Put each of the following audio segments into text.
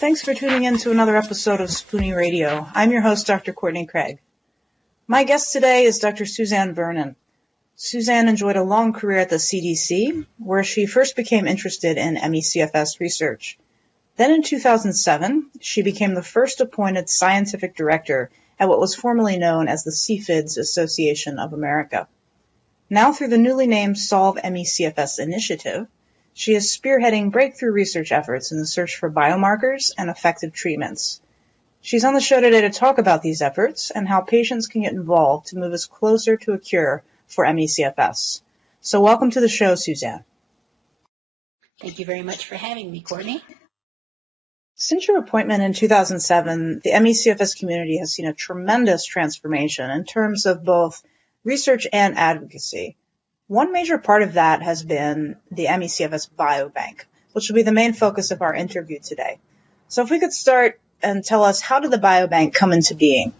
Thanks for tuning in to another episode of Spoonie Radio. I'm your host, Dr. Courtney Craig. My guest today is Dr. Suzanne Vernon. Suzanne enjoyed a long career at the CDC, where she first became interested in ME/CFS research. Then in 2007, she became the first appointed scientific director at what was formerly known as the CFIDS Association of America. Now through the newly named Solve ME/CFS initiative, she is spearheading breakthrough research efforts in the search for biomarkers and effective treatments. She's on the show today to talk about these efforts and how patients can get involved to move us closer to a cure for ME/CFS. So welcome to the show, Suzanne. Thank you very much for having me, Courtney. Since your appointment in 2007, the ME/CFS community has seen a tremendous transformation in terms of both research and advocacy. One major part of that has been the ME/CFS BioBank, which will be the main focus of our interview today. So if we could start and tell us, how did the BioBank come into being?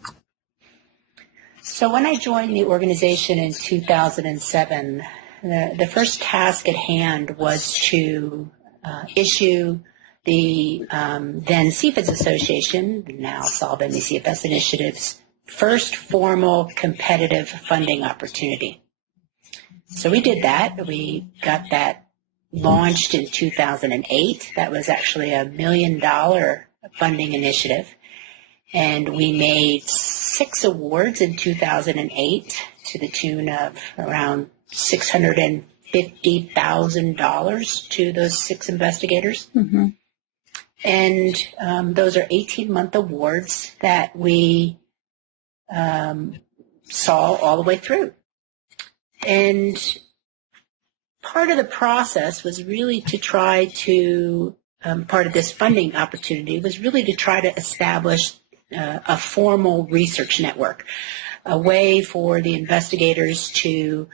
So when I joined the organization in 2007, the first task at hand was to issue the then CFIDS Association, now Solve ME/CFS Initiative's first formal competitive funding opportunity. So we did that. We got that launched in 2008. That was actually a $1 million funding initiative. And we made 6 awards in 2008 to the tune of around $650,000 to those 6 investigators. Mm-hmm. And those are 18-month awards that we saw all the way through. And part of the process was really to try to, part of this funding opportunity was really to try to establish a formal research network, a way for the investigators to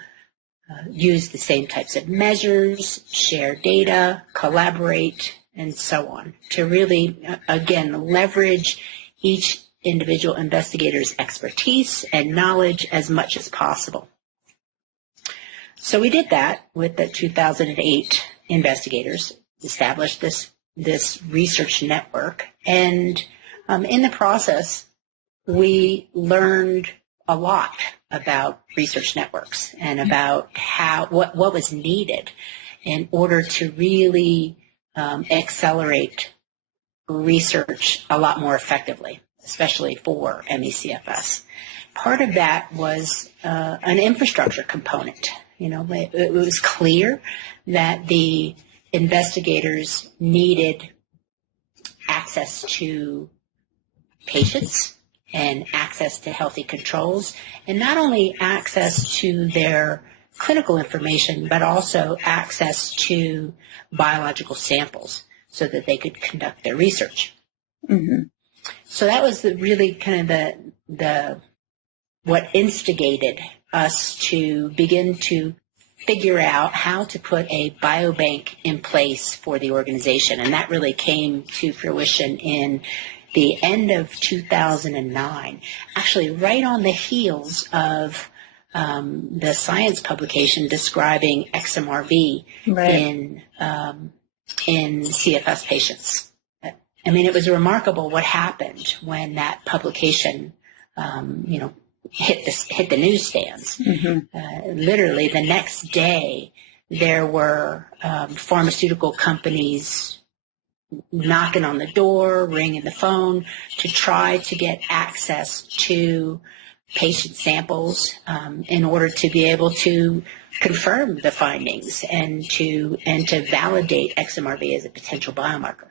use the same types of measures, share data, collaborate, and so on, to really, again, leverage each individual investigator's expertise and knowledge as much as possible. So we did that with the 2008 investigators, established this research network, and in the process, we learned a lot about research networks and about what was needed in order to really accelerate research a lot more effectively, especially for ME/CFS. Part of that was an infrastructure component. You know, it was clear that the investigators needed access to patients and access to healthy controls, and not only access to their clinical information, but also access to biological samples so that they could conduct their research. Mm-hmm. So that was really kind of the what instigated us to begin to figure out how to put a biobank in place for the organization. And that really came to fruition in the end of 2009, actually right on the heels of the science publication describing XMRV in CFS patients. I mean, it was remarkable what happened when that publication, hit the newsstands. Mm-hmm. Literally the next day, there were pharmaceutical companies knocking on the door, ringing the phone to try to get access to patient samples in order to be able to confirm the findings and to validate XMRV as a potential biomarker.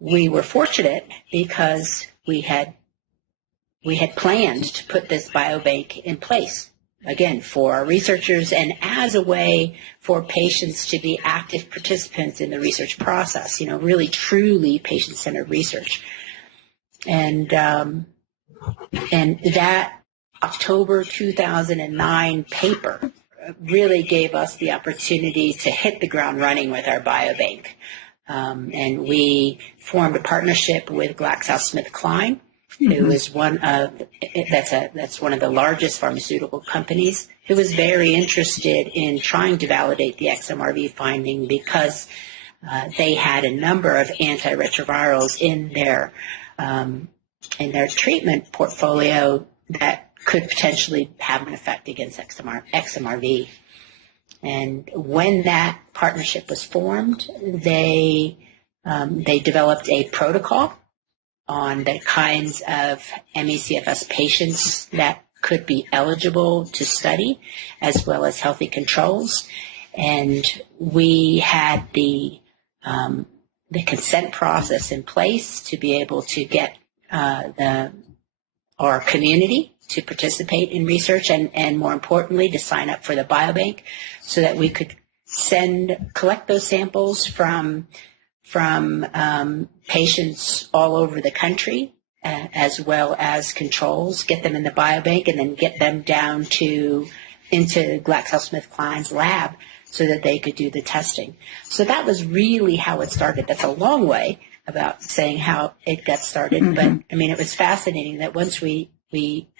We were fortunate because we had planned to put this biobank in place, again, for our researchers and as a way for patients to be active participants in the research process, really truly patient-centered research. And that October 2009 paper really gave us the opportunity to hit the ground running with our biobank. And we formed a partnership with GlaxoSmithKline, who is that's one of the largest pharmaceutical companies, who was very interested in trying to validate the XMRV finding because they had a number of antiretrovirals in their treatment portfolio that could potentially have an effect against XMRV. And when that partnership was formed, they developed a protocol on the kinds of ME/CFS patients that could be eligible to study, as well as healthy controls. And we had the consent process in place to be able to get our community to participate in research, and more importantly, to sign up for the biobank, so that we could collect those samples from patients all over the country, as well as controls, get them in the biobank, and then get them down into GlaxoSmithKline's lab so that they could do the testing. So that was really how it started. That's a long way about saying how it got started, but I mean, it was fascinating that once we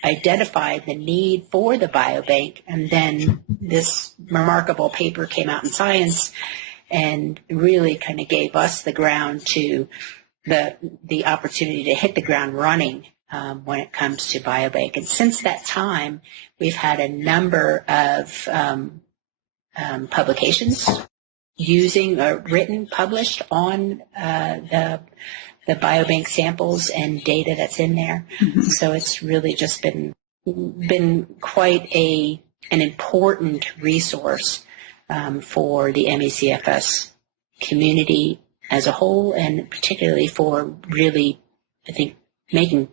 identified the need for the biobank, and then this remarkable paper came out in Science and really kind of gave us the ground to the opportunity to hit the ground running when it comes to biobank. And since that time, we've had a number of publications published on the biobank samples and data that's in there. So it's really just been quite an important resource for the ME/CFS community as a whole, and particularly for really, I think, making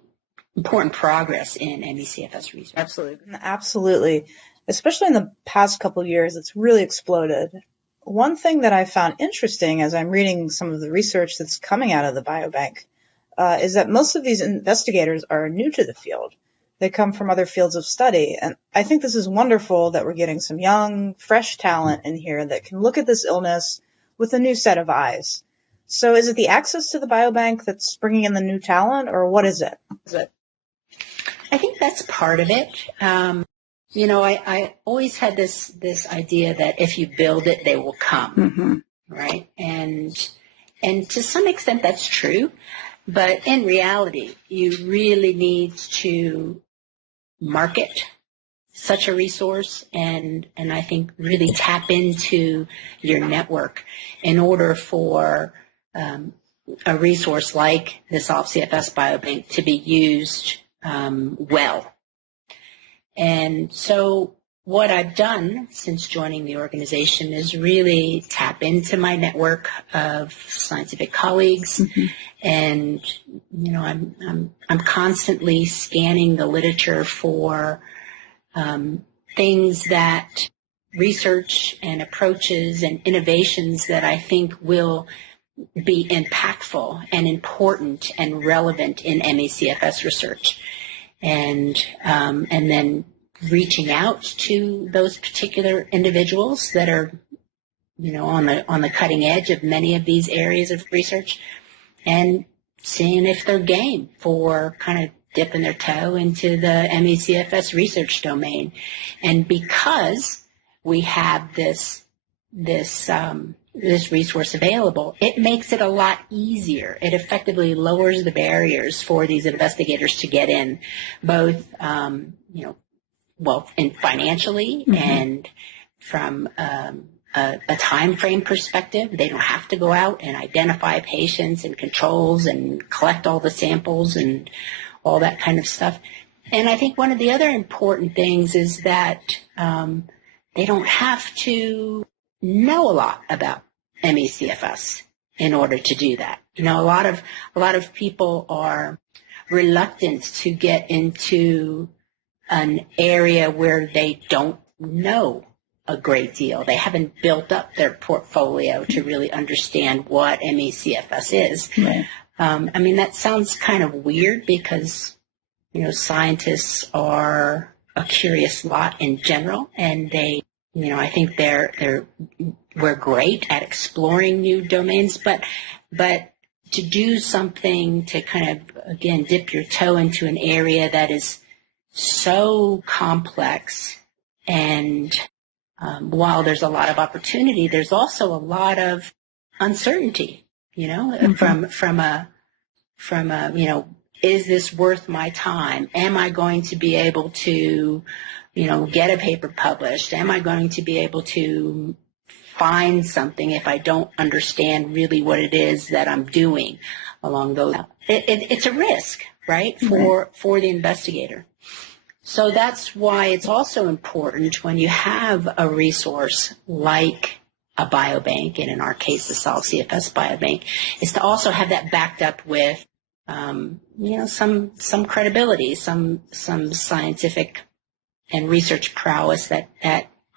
important progress in ME/CFS research. Absolutely. Especially in the past couple of years, it's really exploded. One thing that I found interesting as I'm reading some of the research that's coming out of the biobank is that most of these investigators are new to the field. They come from other fields of study. And I think this is wonderful that we're getting some young, fresh talent in here that can look at this illness with a new set of eyes. So is it the access to the biobank that's bringing in the new talent, or what is it? I think that's part of it. I always had this idea that if you build it, they will come, right? And to some extent that's true, but in reality, you really need to market such a resource and I think really tap into your network in order for a resource like the CFS BioBank to be used well. And so what I've done since joining the organization is really tap into my network of scientific colleagues, and I'm constantly scanning the literature for things that research and approaches and innovations that I think will be impactful and important and relevant in ME/CFS research. And then reaching out to those particular individuals that are, on the cutting edge of many of these areas of research, and seeing if they're game for kind of dipping their toe into the ME/CFS research domain. And because we have this resource available, it makes it a lot easier. It effectively lowers the barriers for these investigators to get in, both, and financially and from a time frame perspective. They don't have to go out and identify patients and controls and collect all the samples and all that kind of stuff. And I think one of the other important things is that they don't have to know a lot about ME/CFS in order to do that. A lot of people are reluctant to get into an area where they don't know a great deal. They haven't built up their portfolio to really understand what ME/CFS is. Right. That sounds kind of weird because, scientists are a curious lot in general, and they, I think we're great at exploring new domains, but to do something to kind of, again, dip your toe into an area that is so complex, and while there's a lot of opportunity, there's also a lot of uncertainty, from a, is this worth my time? Am I going to be able to, get a paper published? Am I going to be able to find something if I don't understand really what it is that I'm doing along those? It's a risk, right, for the investigator. So that's why it's also important when you have a resource like a biobank, and in our case, the Solve CFS BioBank, is to also have that backed up with, some credibility, some scientific and research prowess that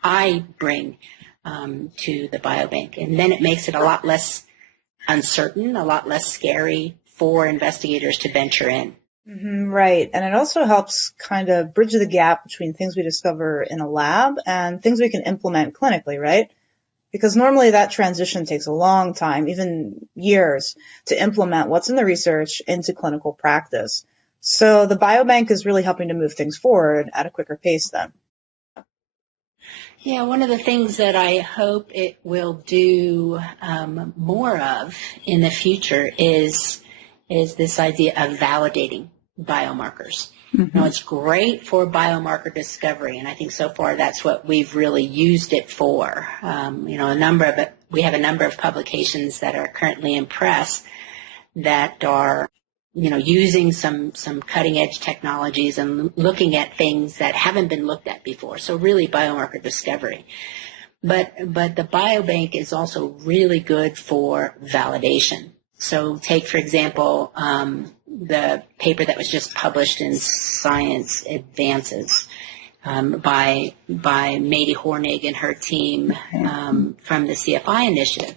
I bring to the biobank. And then it makes it a lot less uncertain, a lot less scary for investigators to venture in. Right. And it also helps kind of bridge the gap between things we discover in a lab and things we can implement clinically, right? Because normally that transition takes a long time, even years, to implement what's in the research into clinical practice. So the biobank is really helping to move things forward at a quicker pace then. Yeah, one of the things that I hope it will do more of in the future is this idea of validating biomarkers. It's great for biomarker discovery, and I think so far that's what we've really used it for. We have a number of publications that are currently in press that are, using some cutting edge technologies and looking at things that haven't been looked at before. So really biomarker discovery. But the biobank is also really good for validation. So take, for example, the paper that was just published in Science Advances by Mady Hornig and her team from the CFI initiative.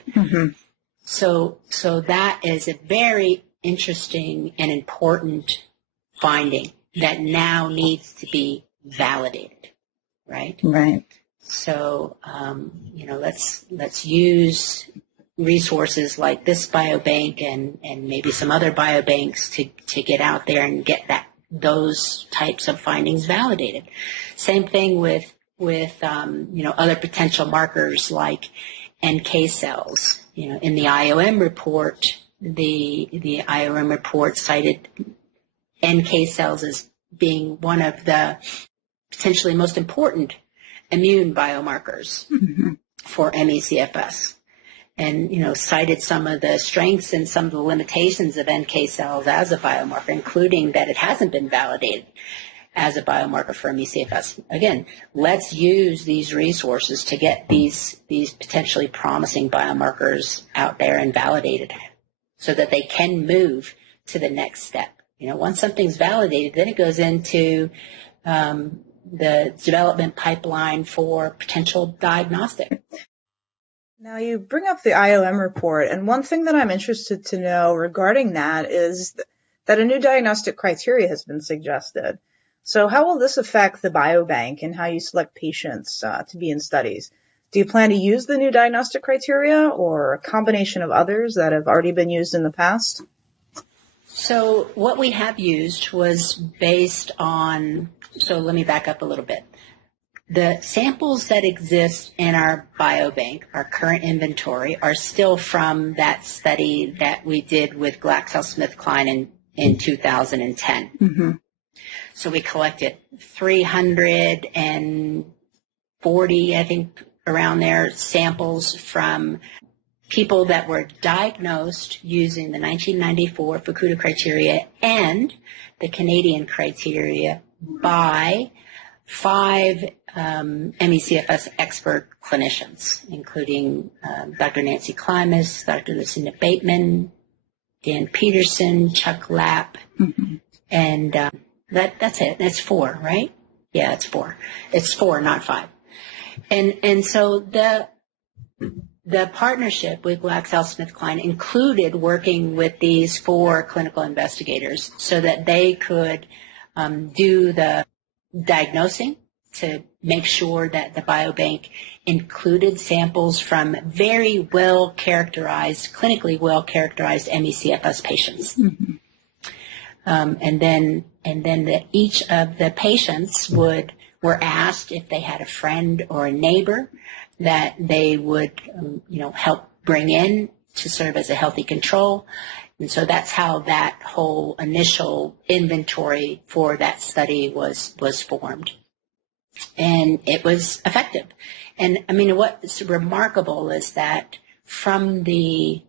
So that is a very interesting and important finding that now needs to be validated, right? Right. So, let's use resources like this biobank and maybe some other biobanks to get out there and get those types of findings validated. Same thing with other potential markers like NK cells. In the IOM report, the IOM report cited NK cells as being one of the potentially most important immune biomarkers for ME/CFS, and cited some of the strengths and some of the limitations of NK cells as a biomarker, including that it hasn't been validated as a biomarker for ME/CFS. Again, let's use these resources to get these potentially promising biomarkers out there and validated so that they can move to the next step. Once something's validated, then it goes into the development pipeline for potential diagnostic. Now you bring up the IOM report, and one thing that I'm interested to know regarding that is that a new diagnostic criteria has been suggested. So how will this affect the biobank and how you select patients to be in studies? Do you plan to use the new diagnostic criteria or a combination of others that have already been used in the past? So what we have used was based on, so let me back up a little bit. The samples that exist in our biobank, our current inventory, are still from that study that we did with GlaxoSmithKline in 2010. So we collected 340, I think, around there, samples from people that were diagnosed using the 1994 Fukuda criteria and the Canadian criteria by 5 ME/CFS expert clinicians, including Dr. Nancy Klimas, Dr. Lucinda Bateman, Dan Peterson, Chuck Lapp, and that's it. That's 4, right? Yeah, it's 4. It's 4, not 5. And so the partnership with GlaxoSmithKline included working with these 4 clinical investigators so that they could do the diagnosing to make sure that the biobank included samples from very well-characterized, clinically well-characterized ME/CFS patients. And then each of the patients were asked if they had a friend or a neighbor that they would, help bring in to serve as a healthy control. And so that's how that whole initial inventory for that study was formed. And it was effective. And I mean, what's remarkable is that from the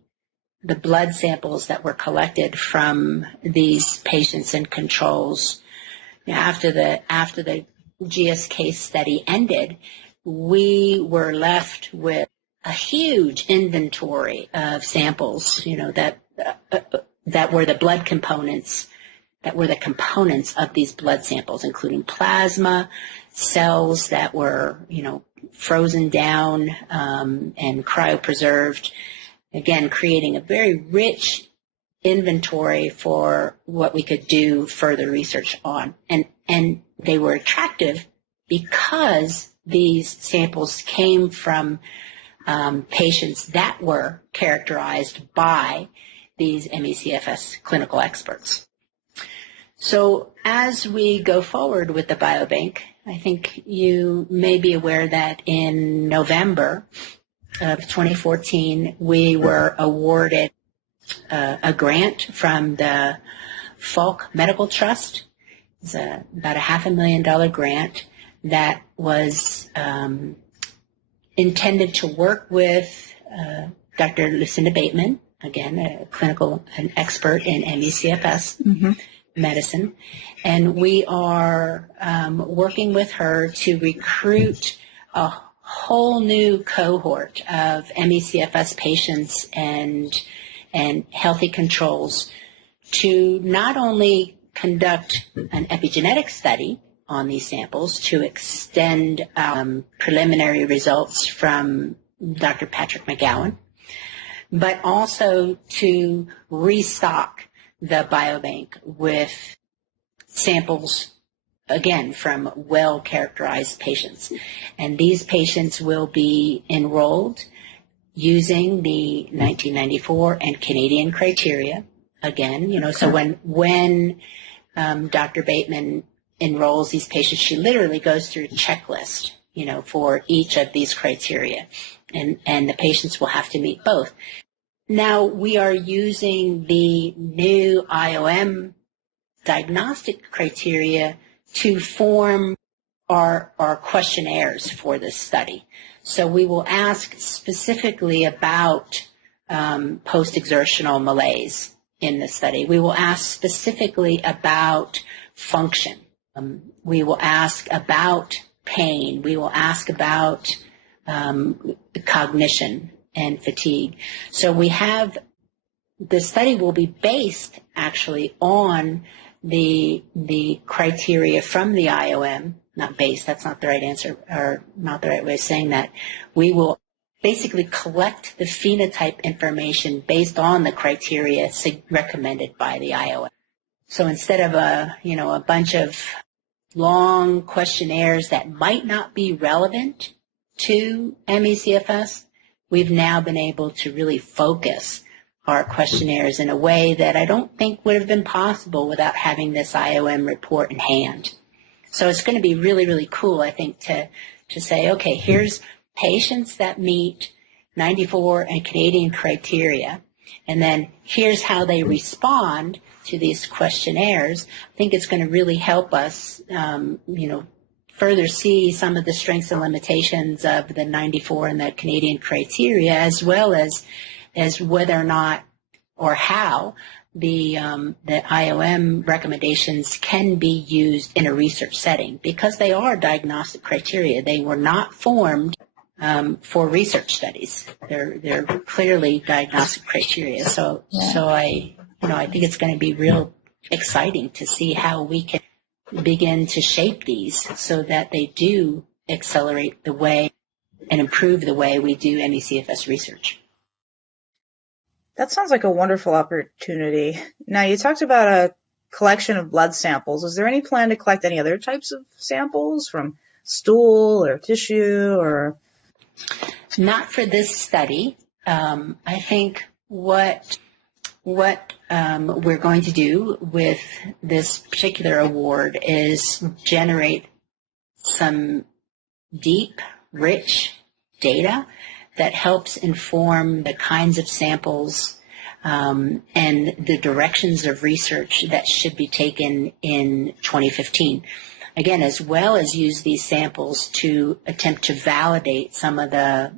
blood samples that were collected from these patients and controls, after the GSK study ended, we were left with a huge inventory of samples, that were the blood components, that were the components of these blood samples, including plasma, cells that were, frozen down and cryopreserved, again, creating a very rich inventory for what we could do further research on. And they were attractive because these samples came from patients that were characterized by these ME/CFS clinical experts. So as we go forward with the biobank, I think you may be aware that in November of 2014, we were awarded a grant from the Falk Medical Trust. It's about a $500,000 grant that was intended to work with Dr. Lucinda Bateman, again, an expert in ME/CFS medicine, and we are working with her to recruit a whole new cohort of ME/CFS patients and healthy controls to not only conduct an epigenetic study on these samples to extend preliminary results from Dr. Patrick McGowan, but also to restock the biobank with samples, again, from well-characterized patients. And these patients will be enrolled using the 1994 and Canadian criteria. Again, so when Dr. Bateman enrolls these patients, she literally goes through a checklist, for each of these criteria. And the patients will have to meet both. Now, we are using the new IOM diagnostic criteria to form our questionnaires for this study. So we will ask specifically about post-exertional malaise in the study. We will ask specifically about function. We will ask about pain. We will ask about cognition and fatigue. So the study will be based actually on the criteria from the IOM, not based, that's not the right answer, or not the right way of saying that. We will basically collect the phenotype information based on the criteria recommended by the IOM. So instead of a bunch of long questionnaires that might not be relevant to ME/CFS, we've now been able to really focus our questionnaires in a way that I don't think would have been possible without having this IOM report in hand. So it's going to be really, really cool, I think, to say, okay, here's patients that meet 94 and Canadian criteria, and then here's how they respond to these questionnaires. I think it's going to really help us, further see some of the strengths and limitations of the 94 and the Canadian criteria, as well as whether or not or how the IOM recommendations can be used in a research setting, because they are diagnostic criteria. They were not formed for research studies. They're clearly diagnostic criteria. So I think it's going to be real exciting to see how we can begin to shape these so that they do accelerate the way and improve the way we do ME/CFS research. That sounds like a wonderful opportunity. Now, you talked about a collection of blood samples. Is there any plan to collect any other types of samples from stool or tissue or? Not for this study. I think what we're going to do with this particular award is generate some deep, rich data that helps inform the kinds of samples and the directions of research that should be taken in 2015. Again, as well as use these samples to attempt to validate some of the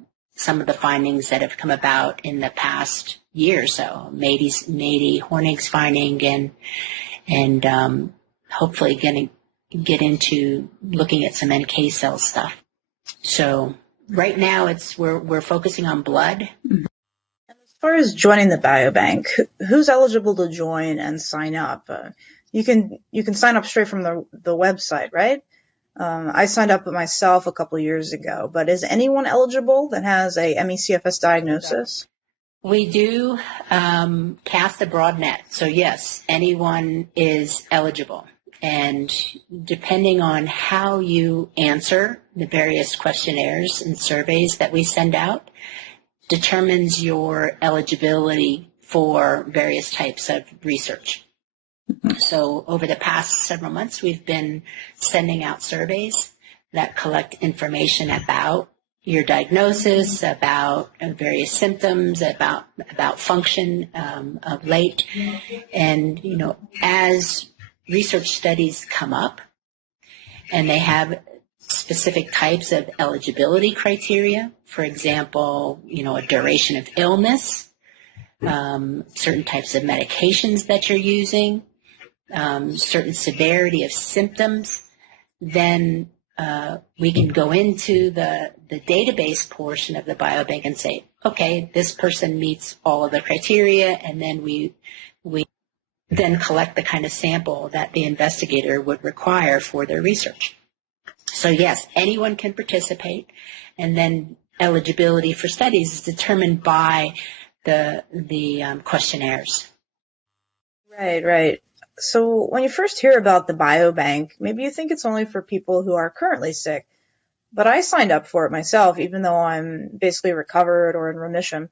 findings that have come about in the past year or so, Hornig's finding, and hopefully get into looking at some NK cell stuff. So right now we're focusing on blood. As far as joining the biobank, who's eligible to join and sign up? You can sign up straight from the website, right? I signed up myself a couple of years ago, but is anyone eligible that has a ME/CFS diagnosis? We do cast a broad net. So yes, anyone is eligible. And depending on how you answer the various questionnaires and surveys that we send out, determines your eligibility for various types of research. So over the past several months, we've been sending out surveys that collect information about your diagnosis, about various symptoms, about function of late. And, as research studies come up and they have specific types of eligibility criteria, for example, a duration of illness, certain types of medications that you're using, certain severity of symptoms, then we can go into the database portion of the biobank and say, okay, this person meets all of the criteria, and then we then collect the kind of sample that the investigator would require for their research. So yes, anyone can participate, and then eligibility for studies is determined by the questionnaires. Right. So when you first hear about the biobank, maybe you think it's only for people who are currently sick. But I signed up for it myself, even though I'm basically recovered or in remission.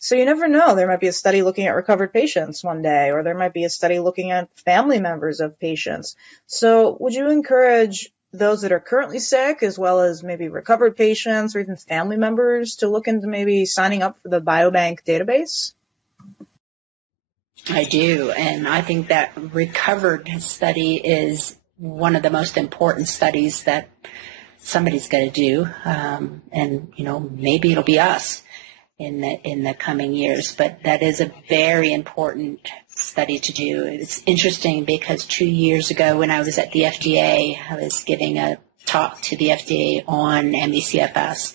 So you never know. There might be a study looking at recovered patients one day, or there might be a study looking at family members of patients. So would you encourage those that are currently sick, as well as maybe recovered patients or even family members, to look into maybe signing up for the biobank database? I do, and I think that recovered study is one of the most important studies that somebody's got to do, and maybe it'll be us in the coming years. But that is a very important study to do. It's interesting because 2 years ago, when I was at the FDA, I was giving a talk to the FDA on ME/CFS,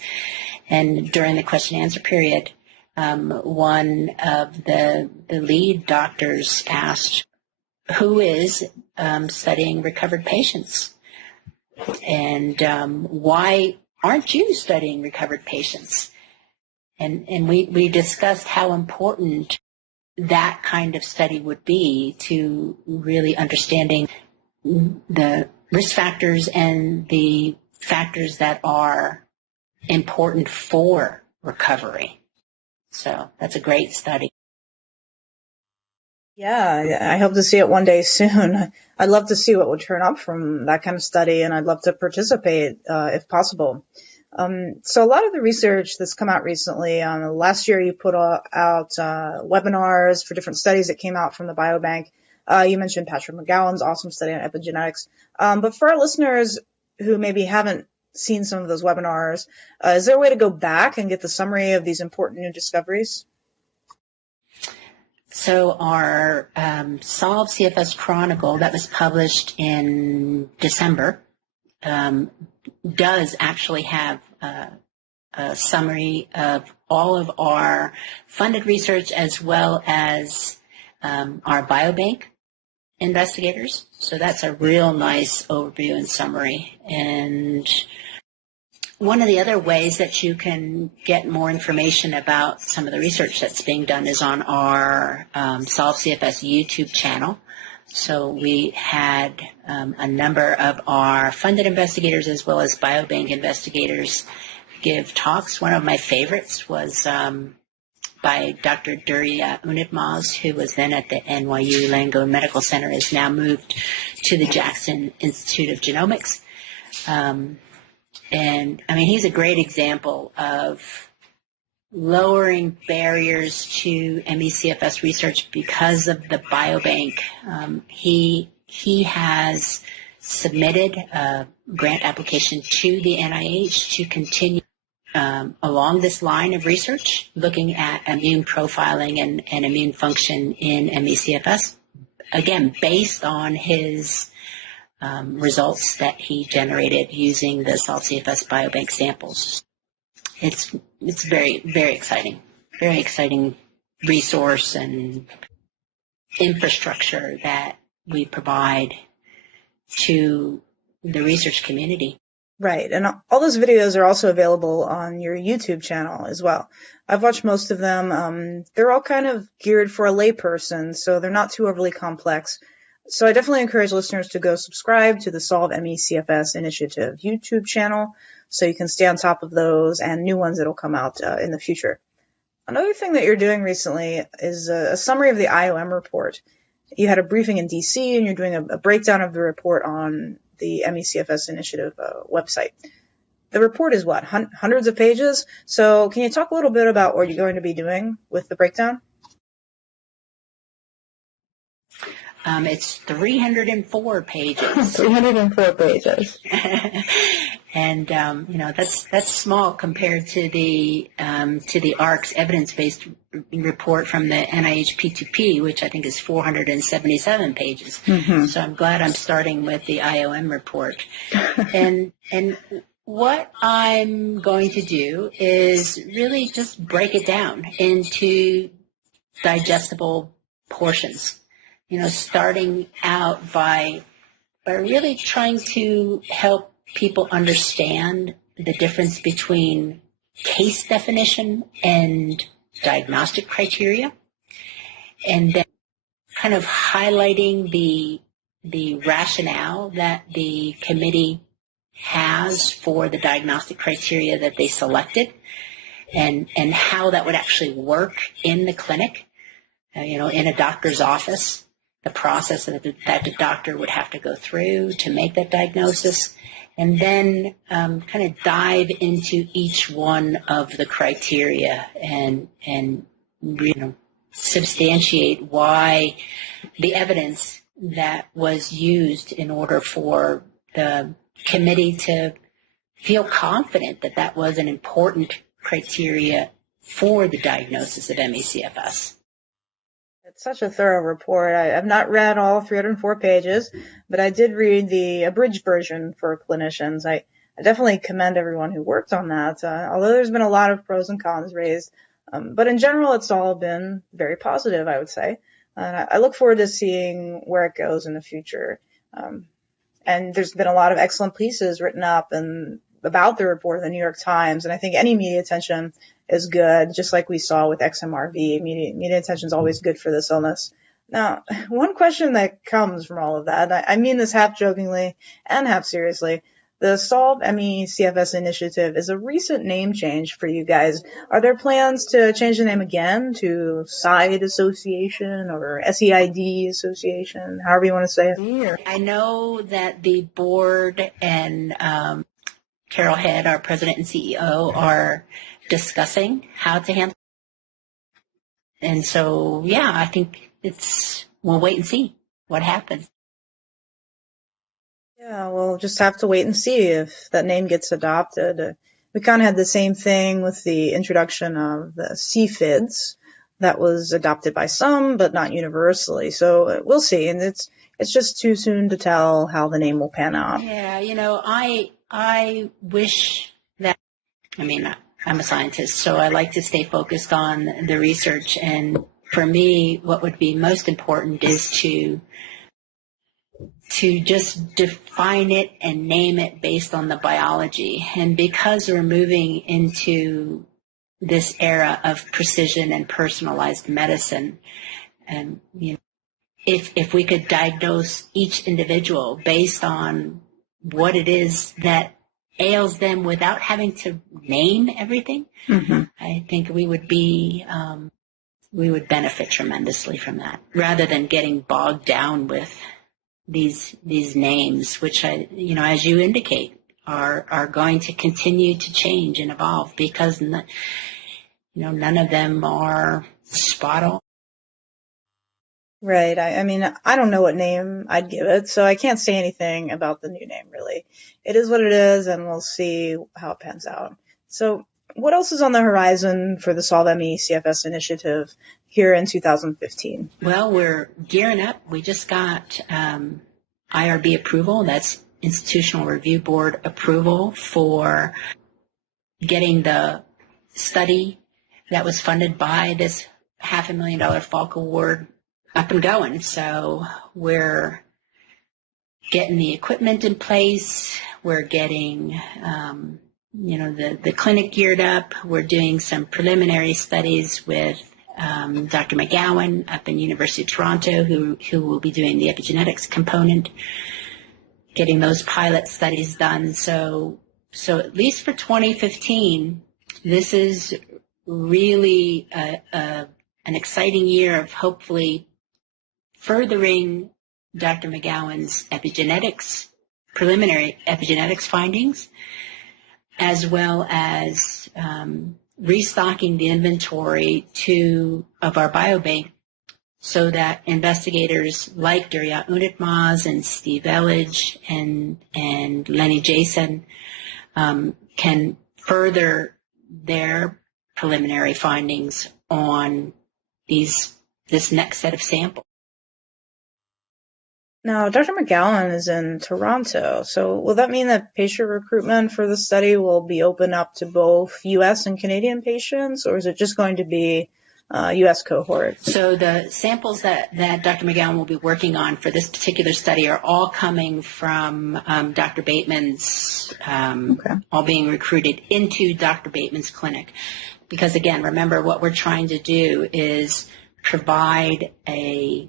and during the question and answer period, one of the lead doctors asked, who is studying recovered patients? And why aren't you studying recovered patients? And we discussed how important that kind of study would be to really understanding the risk factors and the factors that are important for recovery. So that's a great study. Yeah, I hope to see it one day soon. I'd love to see what would turn up from that kind of study, and I'd love to participate if possible. So a lot of the research that's come out recently, last year you put out webinars for different studies that came out from the biobank. You mentioned Patrick McGowan's awesome study on epigenetics. But for our listeners who maybe haven't seen some of those webinars, is there a way to go back and get the summary of these important new discoveries? So our Solve CFS Chronicle that was published in December does actually have a summary of all of our funded research as well as our biobank investigators. So that's a real nice overview and summary. And one of the other ways that you can get more information about some of the research that's being done is on our Solve CFS YouTube channel. So we had a number of our funded investigators as well as biobank investigators give talks. One of my favorites was by Dr. Durya Unidmaz, who was then at the NYU Langone Medical Center, has now moved to the Jackson Institute of Genomics. And I mean, he's a great example of lowering barriers to ME/CFS research because of the biobank. He has submitted a grant application to the NIH to continue along this line of research, looking at immune profiling and immune function in ME/CFS, again, based on his results that he generated using the CFS BioBank samples. It's very, very exciting resource and infrastructure that we provide to the research community. Right, and all those videos are also available on your YouTube channel as well. I've watched most of them. They're all kind of geared for a layperson, so they're not too overly complex. So I definitely encourage listeners to go subscribe to the Solve ME/CFS Initiative YouTube channel so you can stay on top of those and new ones that will come out in the future. Another thing that you're doing recently is a summary of the IOM report. You had a briefing in DC and you're doing a breakdown of the report on the ME/CFS Initiative website. The report is what, hundreds of pages? So can you talk a little bit about what you're going to be doing with the breakdown? It's 304 pages. 304 pages. And that's small compared to the ARC's evidence-based report from the NIH P2P, which I think is 477 pages. Mm-hmm. So I'm glad I'm starting with the IOM report. and what I'm going to do is really just break it down into digestible portions. Starting out by really trying to help people understand the difference between case definition and diagnostic criteria, and then kind of highlighting the rationale that the committee has for the diagnostic criteria that they selected, and how that would actually work in the clinic, in a doctor's office. The process that the doctor would have to go through to make that diagnosis, and then kind of dive into each one of the criteria and substantiate why the evidence that was used in order for the committee to feel confident that that was an important criteria for the diagnosis of ME/CFS. It's such a thorough report. I've not read all 304 pages, but I did read the abridged version for clinicians. I definitely commend everyone who worked on that, although there's been a lot of pros and cons raised. But in general, it's all been very positive, I would say. And I look forward to seeing where it goes in the future. And there's been a lot of excellent pieces written up and about the report in the New York Times, and I think any media attention is good, just like we saw with XMRV. Media attention is always good for this illness. Now, one question that comes from all of that, I mean this half jokingly and half seriously, the Solve ME/CFS Initiative is a recent name change for you guys. Are there plans to change the name again to SIDE Association or SEID Association, however you want to say it? I know that the board and Carol Head, our president and CEO, are discussing how to handle it. And so, yeah, I think we'll wait and see what happens. Yeah, we'll just have to wait and see if that name gets adopted. We kind of had the same thing with the introduction of the CFIDs. That was adopted by some, but not universally. So we'll see. And it's just too soon to tell how the name will pan out. Yeah, I wish that, I'm a scientist, so I like to stay focused on the research. And for me, what would be most important is to just define it and name it based on the biology. And because we're moving into this era of precision and personalized medicine, and if we could diagnose each individual based on what it is that ails them without having to name everything, mm-hmm. I think we would benefit tremendously from that, rather than getting bogged down with these names, which as you indicate, are going to continue to change and evolve, because none of them are spot on. Right. I mean, I don't know what name I'd give it, so I can't say anything about the new name, really. It is what it is, and we'll see how it pans out. So what else is on the horizon for the Solve ME CFS initiative here in 2015? Well, we're gearing up. We just got IRB approval. That's Institutional Review Board approval for getting the study that was funded by this $500,000 Falk Award up and going. So we're getting the equipment in place. We're getting, the clinic geared up. We're doing some preliminary studies with Dr. McGowan up in University of Toronto, who will be doing the epigenetics component, getting those pilot studies done. So at least for 2015, this is really an exciting year of hopefully furthering Dr. McGowan's preliminary epigenetics findings, as well as restocking the inventory of our biobank so that investigators like Durya Unitmaz and Steve Elledge and Lenny Jason can further their preliminary findings on this next set of samples. Now, Dr. McGowan is in Toronto, so will that mean that patient recruitment for the study will be open up to both U.S. and Canadian patients, or is it just going to be U.S. cohort? So the samples that Dr. McGowan will be working on for this particular study are all coming from Dr. Bateman's, all being recruited into Dr. Bateman's clinic. Because, again, remember what we're trying to do is provide a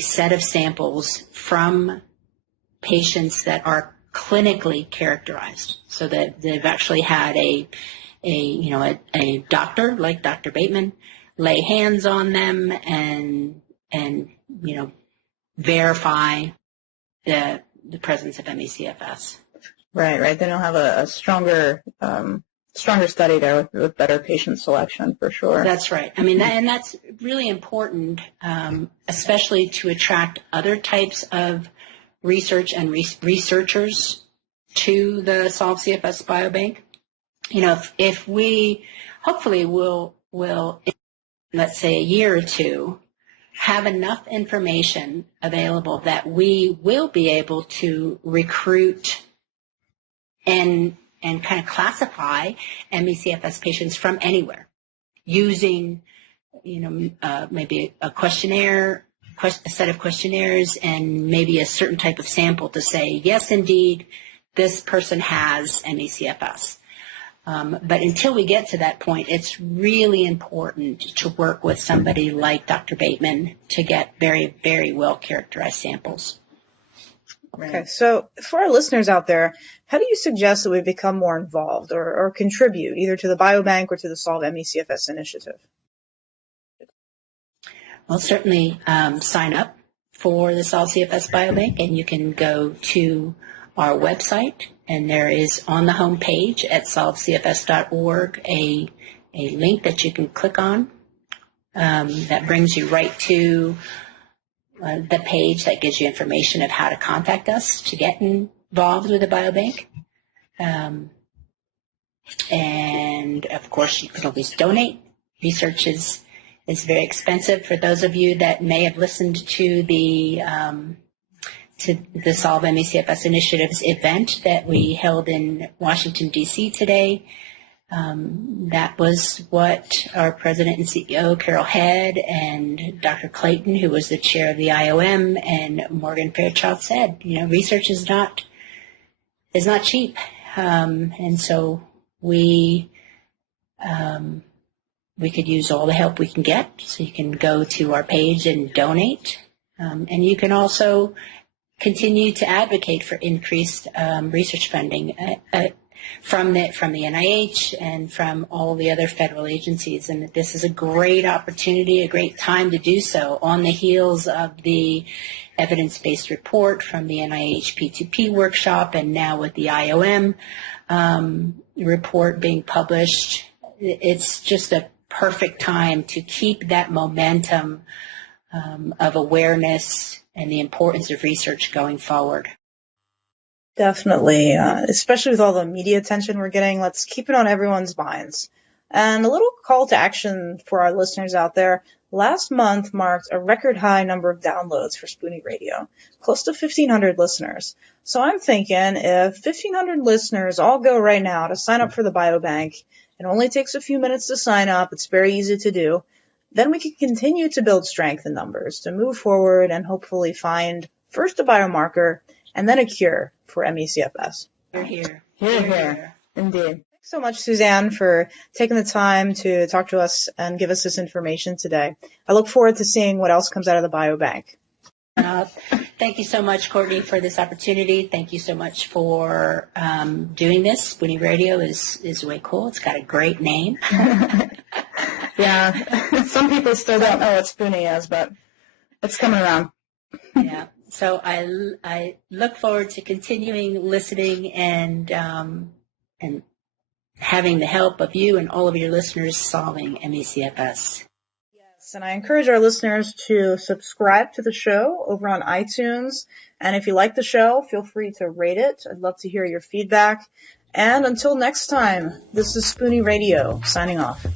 set of samples from patients that are clinically characterized, so that they've actually had a doctor like Dr. Bateman lay hands on them and verify the presence of ME/CFS. Right. They don't have a stronger study there with better patient selection for sure. That's right. I mean, and that's really important, especially to attract other types of research and researchers to the Solve CFS BioBank. If we hopefully will, let's say a year or two, have enough information available that we will be able to recruit and kind of classify ME/CFS patients from anywhere using, maybe a questionnaire, a set of questionnaires, and maybe a certain type of sample to say, yes, indeed, this person has ME/CFS. But until we get to that point, it's really important to work with somebody like Dr. Bateman to get very, very well characterized samples. Okay, so for our listeners out there, how do you suggest that we become more involved or contribute either to the biobank or to the Solve ME/CFS initiative? Well, certainly sign up for the Solve CFS BioBank, and you can go to our website, and there is on the home page at solvecfs.org a link that you can click on that brings you right to the page that gives you information of how to contact us to get involved with the biobank. And, of course, you can always donate. Research is very expensive. For those of you that may have listened to the Solve ME/CFS Initiative's event that we held in Washington, D.C. today, that was what our president and CEO, Carol Head, and Dr. Clayton, who was the chair of the IOM, and Morgan Fairchild said, research is not cheap. And so we could use all the help we can get. So you can go to our page and donate. And you can also continue to advocate for increased research funding from the NIH and from all the other federal agencies. And this is a great opportunity, a great time to do so on the heels of the evidence-based report from the NIH P2P workshop, and now with the IOM report being published. It's just a perfect time to keep that momentum of awareness and the importance of research going forward. Definitely, especially with all the media attention we're getting, let's keep it on everyone's minds. And a little call to action for our listeners out there. Last month marked a record high number of downloads for Spoonie Radio, close to 1,500 listeners. So I'm thinking if 1,500 listeners all go right now to sign up for the biobank, it only takes a few minutes to sign up, it's very easy to do, then we can continue to build strength in numbers to move forward and hopefully find first a biomarker and then a cure for ME/CFS. Here. Indeed. Thanks so much, Suzanne, for taking the time to talk to us and give us this information today. I look forward to seeing what else comes out of the biobank. Thank you so much, Courtney, for this opportunity. Thank you so much for doing this. Spoonie Radio is way cool. It's got a great name. Yeah, some people still don't know what Spoonie is, but it's coming around. Yeah. So I look forward to continuing listening and having the help of you and all of your listeners solving ME/CFS. Yes, and I encourage our listeners to subscribe to the show over on iTunes. And if you like the show, feel free to rate it. I'd love to hear your feedback. And until next time, this is Spoonie Radio signing off.